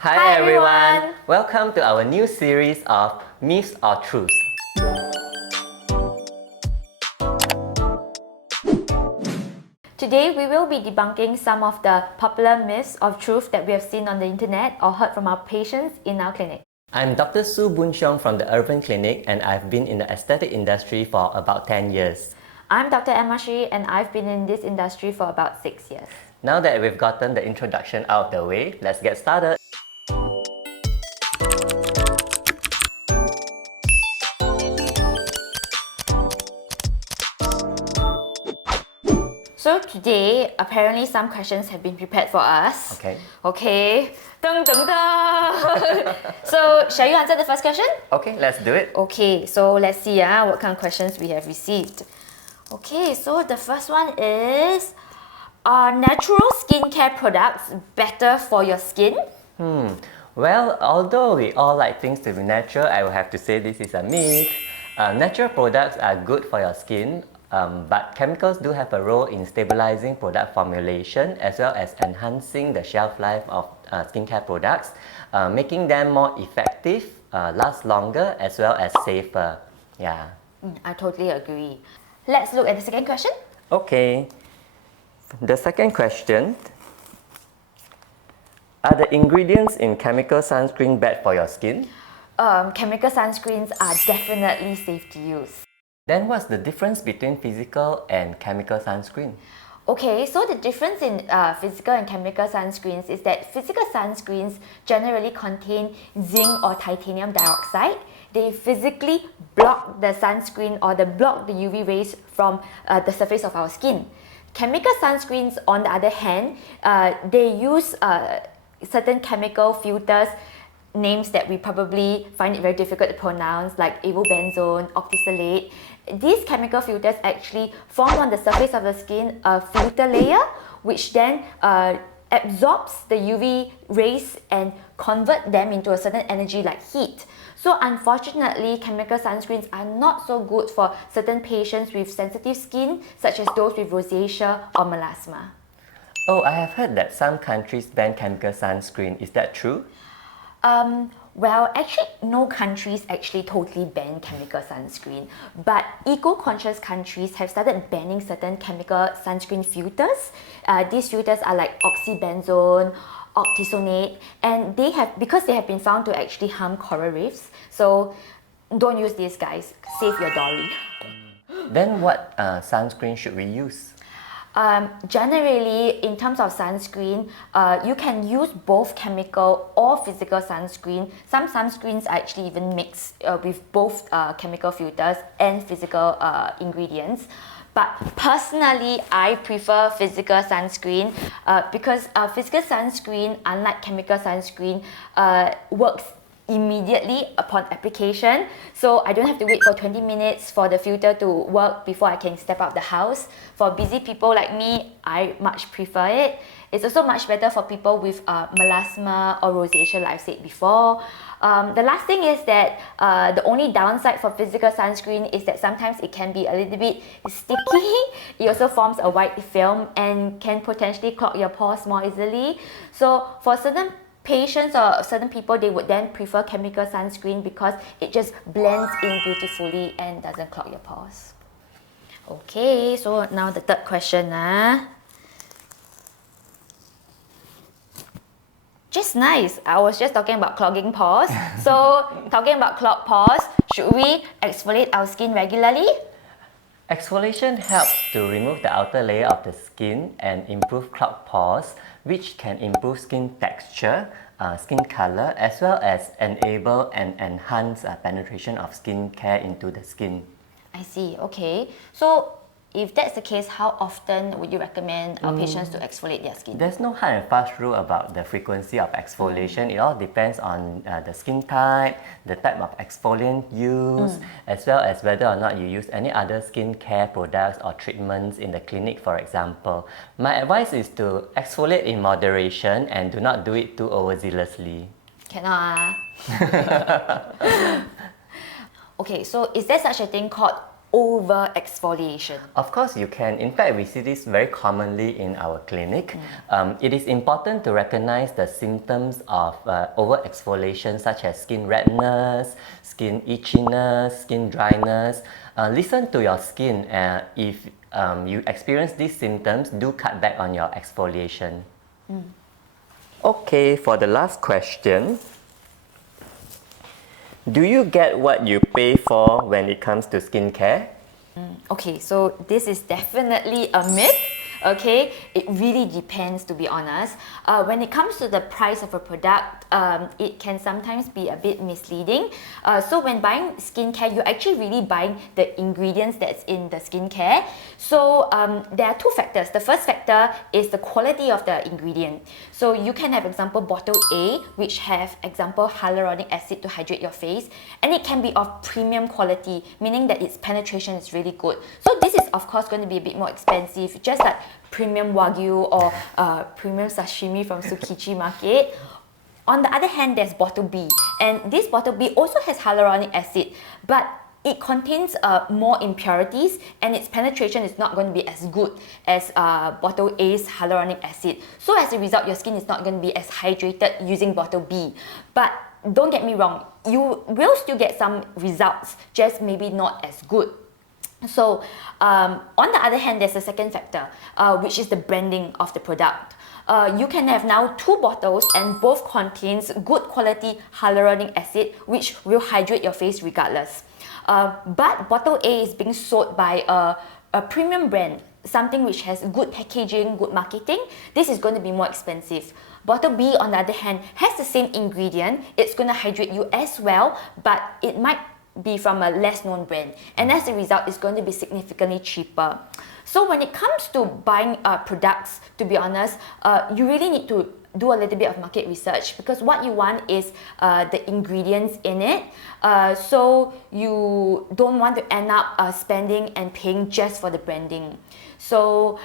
Hi everyone! Welcome to our new series of Myths or Truths. Today we will be debunking some of the popular myths of truth that we have seen on the internet or heard from our patients in our clinic. I'm Dr. Su Boon-Xiong from the Urban Clinic and I've been in the aesthetic industry for about 10 years. I'm Dr. Emma Shi and I've been in this industry for about 6 years. Now that we've gotten the introduction out of the way, let's get started. So today, apparently some questions have been prepared for us. Okay. Dun, dun, dun. So, shall you answer the first question? Okay, let's do it. Okay, so let's see what kind of questions we have received. Okay, so the first one is, are natural skincare products better for your skin? Well, although we all like things to be natural, I will have to say this is a myth. Natural products are good for your skin, but chemicals do have a role in stabilizing product formulation as well as enhancing the shelf life of skincare products, making them more effective, last longer as well as safer. Yeah. I totally agree. Let's look at the second question. Okay. The second question. Are the ingredients in chemical sunscreen bad for your skin? Chemical sunscreens are definitely safe to use. Then what's the difference between physical and chemical sunscreen? Okay, so the difference in physical and chemical sunscreens is that physical sunscreens generally contain zinc or titanium dioxide. They physically block the sunscreen or block the UV rays from the surface of our skin. Chemical sunscreens, on the other hand, they use certain chemical filters, names that we probably find it very difficult to pronounce, like avobenzone, octisalate. These chemical filters actually form on the surface of the skin a filter layer, which then absorbs the UV rays and convert them into a certain energy like heat. So unfortunately, chemical sunscreens are not so good for certain patients with sensitive skin, such as those with rosacea or melasma. Oh, I have heard that some countries ban chemical sunscreen. Is that true? Well, actually, no countries actually totally ban chemical sunscreen, but eco-conscious countries have started banning certain chemical sunscreen filters. These filters are like oxybenzone, octisonate, and because they have been found to actually harm coral reefs. So don't use these, guys. Save your dory. Then what sunscreen should we use? Generally, in terms of sunscreen, you can use both chemical or physical sunscreen. Some sunscreens are actually even mixed with both chemical filters and physical ingredients. But personally, I prefer physical sunscreen because physical sunscreen, unlike chemical sunscreen, works immediately upon application, so I don't have to wait for 20 minutes for the filter to work before I can step out the house. For busy people like me, I much prefer it. It's also much better for people with melasma or rosacea, like I've said before. The last thing is that the only downside for physical sunscreen is that sometimes it can be a little bit sticky. It also forms a white film and can potentially clog your pores more easily. So for certain patients or certain people, they would then prefer chemical sunscreen because it just blends in beautifully and doesn't clog your pores. Okay, so now the third question. Just nice. I was just talking about clogging pores. So, talking about clogged pores, should we exfoliate our skin regularly? Exfoliation helps to remove the outer layer of the skin and improve clogged pores, which can improve skin texture, skin color, as well as enable and enhance penetration of skincare into the skin. I see. Okay. So, if that's the case, how often would you recommend our patients to exfoliate their skin? There's no hard and fast rule about the frequency of exfoliation. It all depends on the skin type, the type of exfoliant used, as well as whether or not you use any other skincare products or treatments in the clinic, for example. My advice is to exfoliate in moderation and do not do it too overzealously. Cannot. Okay, so is there such a thing called over-exfoliation? Of course you can. In fact, we see this very commonly in our clinic. It is important to recognize the symptoms of over-exfoliation such as skin redness, skin itchiness, skin dryness. Listen to your skin. If you experience these symptoms, do cut back on your exfoliation. Okay, for the last question. Do you get what you pay for when it comes to skincare? Okay, so this is definitely a myth. Okay, it really depends, to be honest. When it comes to the price of a product, it can sometimes be a bit misleading. So when buying skincare, you're actually really buying the ingredients that's in the skincare. So there are two factors. The first factor is the quality of the ingredient. So you can have example bottle A, which have example hyaluronic acid to hydrate your face, and it can be of premium quality, meaning that its penetration is really good. So this is of course going to be a bit more expensive, just like premium Wagyu or premium sashimi from 𝐓𝐸𝐷𝐷𝐿 market. On the other hand, there's bottle B, and this bottle B also has hyaluronic acid, but it contains more impurities, and its penetration is not going to be as good as bottle A's hyaluronic acid. So as a result, your skin is not going to be as hydrated using bottle B. But don't get me wrong, you will still get some results, just maybe not as good. So on the other hand, there's a second factor, which is the branding of the product. You can have now two bottles and both contains good quality hyaluronic acid, which will hydrate your face regardless. But bottle A is being sold by a premium brand, something which has good packaging, good marketing. This is going to be more expensive. Bottle B, on the other hand, has the same ingredient. It's going to hydrate you as well, but it might be from a less known brand, and as a result it's going to be significantly cheaper. So when it comes to buying products, to be honest, you really need to do a little bit of market research, because what you want is the ingredients in it, so you don't want to end up spending and paying just for the branding. So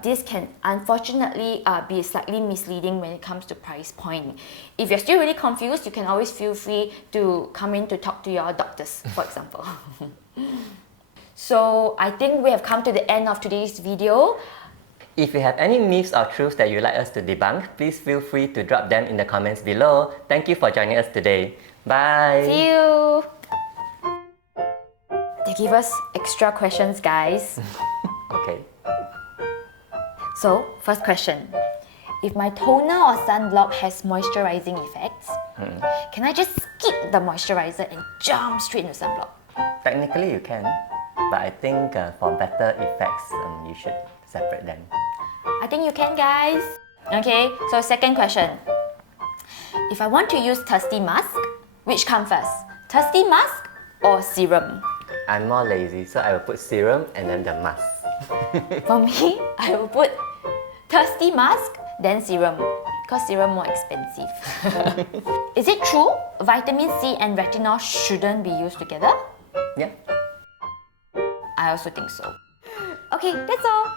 this can unfortunately be slightly misleading when it comes to price point. If you're still really confused, you can always feel free to come in to talk to your doctors, for example. So I think we have come to the end of today's video. If you have any myths or truths that you'd like us to debunk, please feel free to drop them in the comments below. Thank you for joining us today. Bye! See you! They give us extra questions, guys. Okay. So, first question. If my toner or sunblock has moisturizing effects, can I just skip the moisturizer and jump straight into sunblock? Technically you can, but I think for better effects, you should separate them. I think you can, guys. Okay, so second question. If I want to use thirsty mask, which comes first? Thirsty mask or serum? I'm more lazy, so I will put serum and then the mask. For me, I will put thirsty mask, then serum, because serum more expensive. Is it true vitamin C and retinol shouldn't be used together? Yeah. I also think so. Okay, that's all.